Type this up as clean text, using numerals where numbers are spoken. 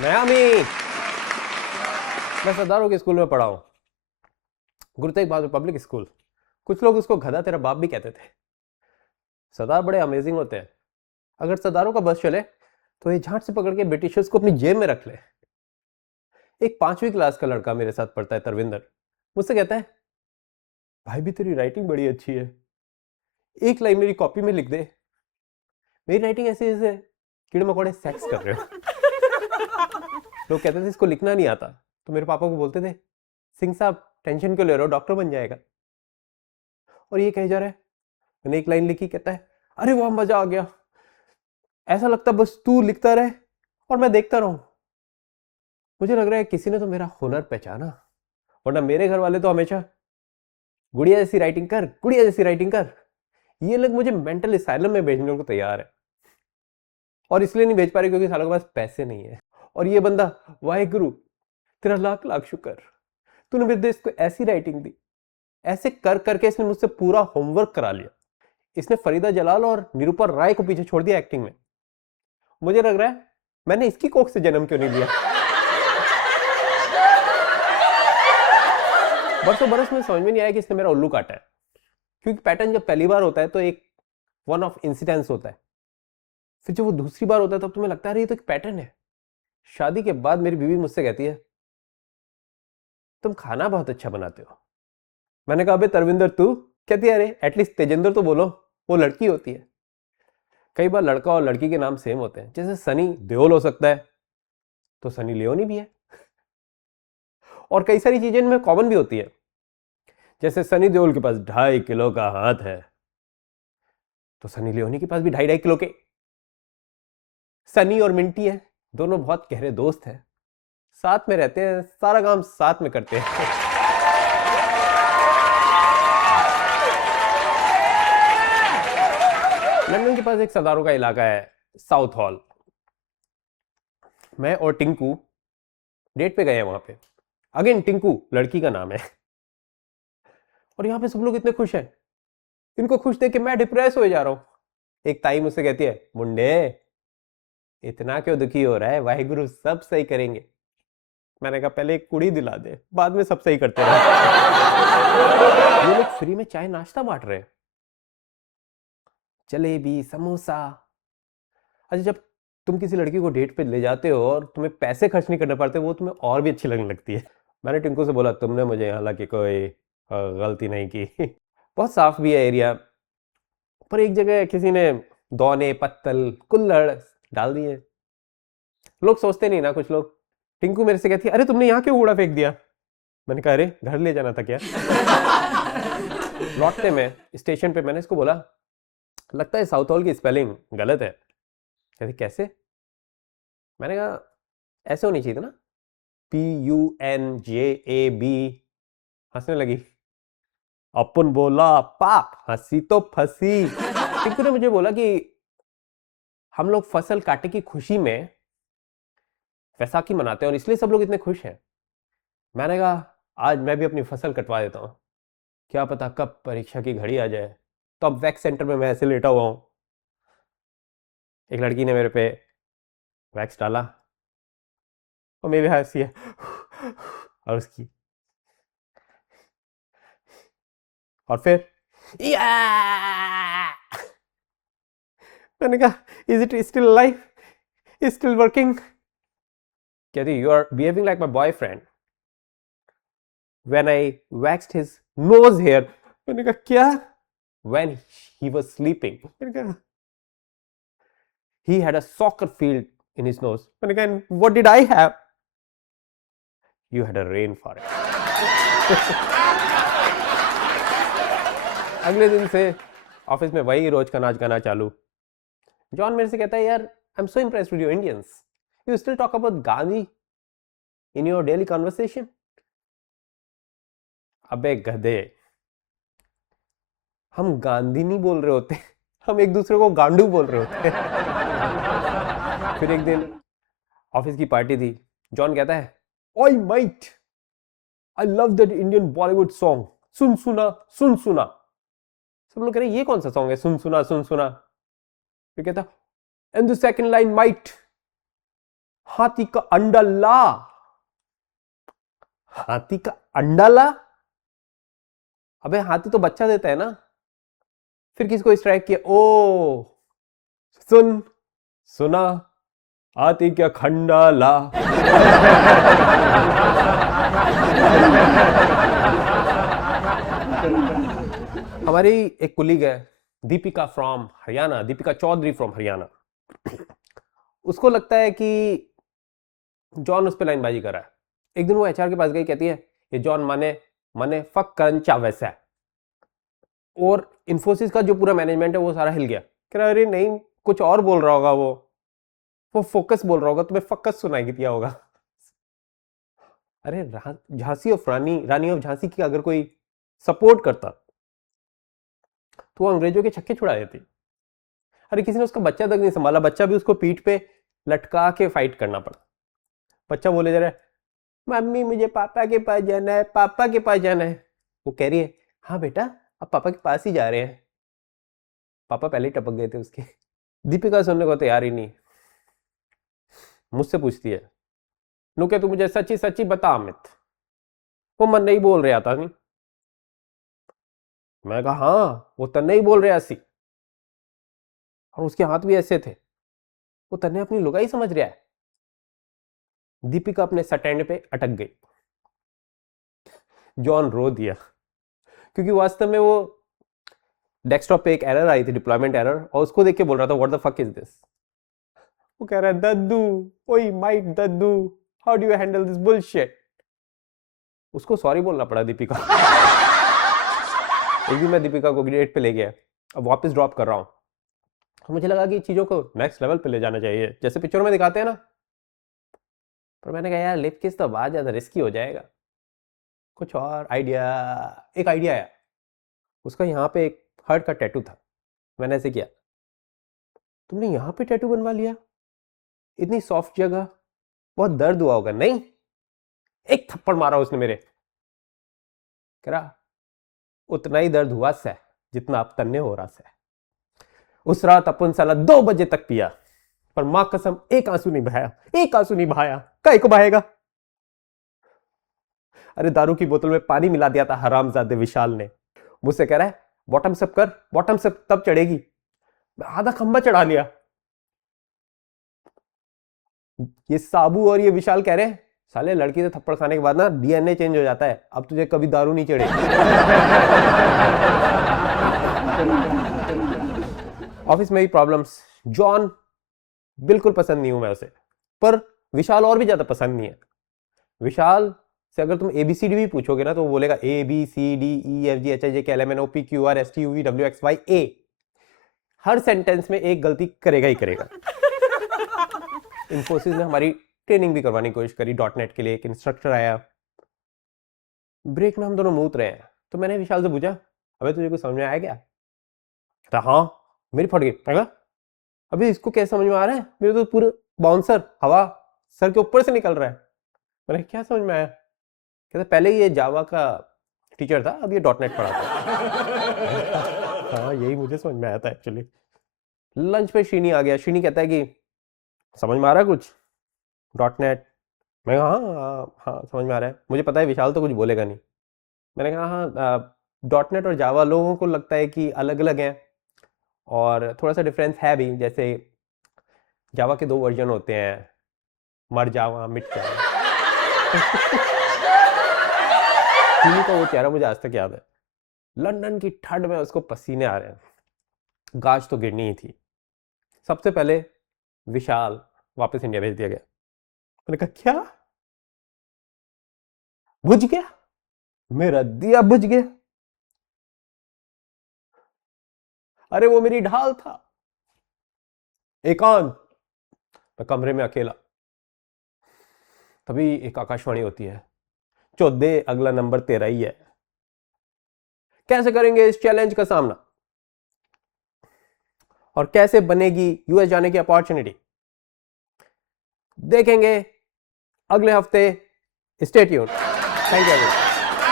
नयामी। मैं सरदारों के स्कूल में पढ़ा हूँ, गुरु तेग बहादुर पब्लिक स्कूल। कुछ लोग उसको गधा तेरा बाप भी कहते थे। सरदार बड़े अमेजिंग होते हैं। अगर सरदारों का बस चले तो ये झाट से पकड़ के ब्रिटिशर्स को अपनी जेब में रख ले। एक 5वीं क्लास का लड़का मेरे साथ पढ़ता है, तरविंदर, मुझसे कहता है, भाई भी तेरी राइटिंग बड़ी अच्छी है, एक लाइन मेरी कॉपी में लिख दे। मेरी राइटिंग ऐसे जैसे कीड़े मकोड़े सेक्स कर रहे हो। लोग कहते थे इसको लिखना नहीं आता, तो मेरे पापा को बोलते थे, सिंह साहब टेंशन क्यों ले रहे हो, डॉक्टर बन जाएगा। और ये कहे जा रहा है, मैंने एक लाइन लिखी, कहता है, अरे वाह मजा आ गया, ऐसा लगता बस तू लिखता रहे और मैं देखता रहूं। मुझे लग रहा है किसी ने तो मेरा हुनर पहचाना, वरना मेरे घर वाले तो हमेशा गुड़िया जैसी राइटिंग कर, गुड़िया जैसी राइटिंग कर। ये लोग मुझे मेंटल असाइलम में भेजने को तैयार है, और इसलिए नहीं भेज पा रहे क्योंकि सालों के पास पैसे नहीं है। और ये बंदा, वाहेगुरु तेरा लाख लाख शुक्र, तूने मेरे देश को ऐसी राइटिंग दी। ऐसे कर करके इसने मुझसे पूरा होमवर्क करा लिया। इसने फरीदा जलाल और निरूपा राय को पीछे छोड़ दिया एक्टिंग में। मुझे लग रहा है मैंने इसकी कोख से जन्म क्यों नहीं लिया। बरसों बरस में समझ में नहीं आया कि इसने मेरा उल्लू काटा है, क्योंकि पैटर्न जब पहली बार होता है तो एक वन ऑफ इंसिडेंस होता है, फिर जब वो दूसरी बार होता है तब तुम्हें लगता है ये तो एक पैटर्न है। शादी के बाद मेरी बीवी मुझसे कहती है, तुम खाना बहुत अच्छा बनाते हो। मैंने कहा, अबे तरविंदर तू, कहती है, अरे एटलीस्ट तेजेंद्र तो बोलो, वो लड़की होती है। कई बार लड़का और लड़की के नाम सेम होते हैं, जैसे सनी देओल हो सकता है तो सनी लियोनी भी है। और कई सारी चीजें इनमें कॉमन भी होती है, जैसे सनी देओल के पास 2.5 किलो का हाथ है तो सनी लियोनी के पास भी 2.5 किलो के। सनी और मिंटी है, दोनों बहुत गहरे दोस्त हैं, साथ में रहते हैं, सारा काम साथ में करते हैं। लंदन के पास एक सरदारों का इलाका है, साउथ हॉल। मैं और टिंकू डेट पे गए हैं वहां पे। अगेन टिंकू लड़की का नाम है। और यहाँ पे सब लोग इतने खुश हैं, इनको खुश देख के मैं डिप्रेस हो जा रहा हूँ। एक ताई मुझसे कहती है, मुंडे इतना क्यों दुखी हो रहा है, वाहिगुरु सब सही करेंगे। मैंने कहा, पहले एक कुड़ी दिला दे, बाद में सब सही करते रहे। ये लोग फ्री में चाय नाश्ता बांट रहे हैं, जलेबी समोसा। अच्छा, जब तुम किसी लड़की को डेट पे ले जाते हो और तुम्हें पैसे खर्च नहीं करने पड़ते, वो तुम्हें और भी अच्छी लगने लगती है। मैंने टिंकू से बोला, तुमने मुझे हालांकि कोई गलती नहीं की। बहुत साफ भी है एरिया, पर एक जगह किसी ने दौने पत्तल कुल्हड़ डाल दिए। लोग सोचते नहीं ना, कुछ लोग। टिंकू मेरे से कहती है, अरे तुमने यहाँ क्यों कूड़ा फेंक दिया। मैंने कहा, अरे घर ले जाना था क्या। लौटते में स्टेशन पे मैंने इसको बोला, लगता है साउथ हॉल की स्पेलिंग गलत है। कहती, कैसे। मैंने कहा, ऐसे होनी चाहिए था ना, PUNJAB। हंसने लगी। अपन बोला, पाप हंसी तो फंसी। टिंकू ने मुझे बोला कि हम लोग फसल काटे की खुशी में वैसाखी मनाते हैं और इसलिए सब लोग इतने खुश हैं। मैंने कहा, आज मैं भी अपनी फसल कटवा देता हूँ, क्या पता कब परीक्षा की घड़ी आ जाए। तो अब वैक्स सेंटर में मैं ऐसे लेटा हुआ हूँ। एक लड़की ने मेरे पे वैक्स डाला और मेरे हंसी है, और उसकी, और फिर मैंने कहा, is it still life, is still working. कहती, you are behaving like my boyfriend when I waxed his nose hair. मैंने कहा, क्या। when he was sleeping, मैंने कहा, he had a soccer field in his nose। मैंने कहा, and what did I have? You had a rainforest। अगले दिन से ऑफिस में वही रोज का नाच गाना चालू। जॉन मेरे से कहता है, यार I am so impressed with you Indians, you still talk about Gandhi in your daily conversation. अबे गधे, हम गांधी नहीं बोल रहे होते, हम एक दूसरे को गांडू बोल रहे होते। फिर एक दिन ऑफिस की पार्टी थी। जॉन कहता है, oi mate, I love that Indian Bollywood song, सुन सुना सुन सुना। सब लोग कह रहे, ये कौन सा सॉन्ग है, सुन सुना सुन सुना। फिर कहता, and the second line, might, हाथी का अंडा ला। हाथी का अंडा ला? अबे हाथी तो बच्चा देता है ना। फिर किसको स्ट्राइक किया? ओ सुन, सुना, हाथी क्या खंडाला। हमारी एक कुलीग है, दीपिका फ्रॉम हरियाणा, दीपिका चौधरी फ्रॉम हरियाणा। उसको लगता है कि जॉन उस पर लाइनबाजी कर रहा है। एक दिन वो एचआर के पास गई, कहती है ये जॉन माने माने फक करण चावेस है। और इन्फोसिस का जो पूरा मैनेजमेंट है वो सारा हिल गया। कह रहा अरे नहीं, कुछ और बोल रहा होगा, वो फोकस बोल रहा होगा, तुम्हें फक्कस सुनाई दिया होगा। अरे Jhansi of Rani of Jhansi की अगर कोई सपोर्ट करता तो वो अंग्रेजों के छक्के छुड़ा देती। अरे किसी ने उसका बच्चा तक नहीं संभाला, बच्चा भी उसको पीठ पे लटका के फाइट करना पड़ा। बच्चा बोले जा रहा है मम्मी मुझे पापा के पास जाना है, पापा के पास जाना है। वो कह रही है हाँ बेटा अब पापा के पास ही जा रहे हैं। पापा पहले ही टपक गए थे उसके। दीपिका सुनने को तैयार ही नहीं, मुझसे पूछती है नु क्या तू मुझे सच्ची सच्ची बता अमित, वो मन नहीं बोल रहा था नहीं। मैं कहा हाँ वो तन्ने ही बोल रहा सी, और उसके हाथ भी ऐसे थे, वो तन्ने अपनी लुगाई समझ रहा है। दीपिका अपने स्टैंड पे अटक गई। जॉन रो दिया, क्योंकि वास्तव में वो डेस्कटॉप पे एक एरर आई थी, डिप्लॉयमेंट एरर, और उसको देख के बोल रहा था what the fuck is this. वो कह रहा है दद्दू, ओए माइट दद्दू, how do you handle this bullshit. उसको सॉरी बोलना पड़ा दीपिका। एक दिन मैं दीपिका को ग्रेड पे ले गया, अब वापस ड्रॉप कर रहा हूँ, तो मुझे लगा कि चीज़ों को नेक्स्ट लेवल पे ले जाना चाहिए, जैसे पिक्चरों में दिखाते हैं ना। पर मैंने कहा यार लिफ्ट किस तो बहुत ज़्यादा रिस्की हो जाएगा, कुछ और एक आइडिया आया। उसका यहाँ पे एक हार्ट का टैटू था। मैंने ऐसे किया, तुमने यहाँ पे टैटू बनवा लिया, इतनी सॉफ्ट जगह, बहुत दर्द हुआ होगा। नहीं, एक थप्पड़ मारा उसने मेरे। कह रहा उतना ही दर्द हुआ से जितना आप तन्ने हो रहा से। उस रात अपन साला 2 बजे तक पिया, पर मां कसम एक आंसू नहीं बहाया, एक आंसू नहीं बहाया। काहे को बहाएगा? अरे दारू की बोतल में पानी मिला दिया था हरामजादे विशाल ने। मुझसे कह रहा है बॉटम सेप कर, बॉटम सेप तब चढ़ेगी। आधा खंबा चढ़ा लिया। ये साबू और ये विशाल कह रहे हैं साले लड़की से थप्पड़ खाने के बाद ना डीएनए चेंज हो जाता है, अब तुझे कभी दारू नहीं चढ़ेगी। ऑफिस में ही प्रॉब्लम्स। जॉन बिल्कुल पसंद नहीं हूं मैं उसे, पर विशाल और भी ज्यादा पसंद नहीं है। विशाल से अगर तुम ABCD भी पूछोगे ना तो वो बोलेगा ABCDEFGHIJKLMNOPQRSTUVWXYA। हर सेंटेंस में एक गलती करेगा ही करेगा। इन्फोसिस ने हमारी ट्रेनिंग भी करवाने की कोशिश करी, .NET के लिए एक इंस्ट्रक्टर आया। ब्रेक में हम दोनों मूत रहे हैं, तो मैंने विशाल से पूछा अबे तुझे कुछ समझ में आया क्या? कहता हाँ, मेरी फट गई। अभी इसको कैसे समझ में आ रहा है? मेरे तो पूरा बाउंसर हवा सर के ऊपर से निकल रहा है। मैंने क्या समझ में आया? कहते पहले ये जावा का टीचर था, अब ये .NET पढ़ाता है। हाँ यही मुझे समझ में आया था एक्चुअली। लंच पे श्रीनी आ गया। श्रीनी कहता है कि समझ में आ रहा है कुछ .NET? मैं कहा हाँ समझ में आ रहा है, मुझे पता है विशाल तो कुछ बोलेगा नहीं। मैंने कहा हाँ .NET और जावा लोगों को लगता है कि अलग अलग हैं, और थोड़ा सा डिफरेंस है भी। जैसे जावा के 2 वर्जन होते हैं, मर जावा मिट जावा। का वो चेहरा मुझे आज तक याद है। लंदन की ठंड में उसको पसीने आ रहे हैं, गाज तो गिरनी ही थी। सबसे पहले विशाल वापस इंडिया भेज दिया गया। मैंने कहा क्या? बुझ गया? मेरा दिया बुझ गया? अरे वो मेरी ढाल था। एकांत, मैं कमरे में अकेला। तभी एक आकाशवाणी होती है, 14 अगला नंबर तेरा ही है, कैसे करेंगे इस चैलेंज का सामना, और कैसे बनेगी यूएस जाने की अपॉर्चुनिटी, देखेंगे अगले हफ्ते। Stay tuned. Thank you.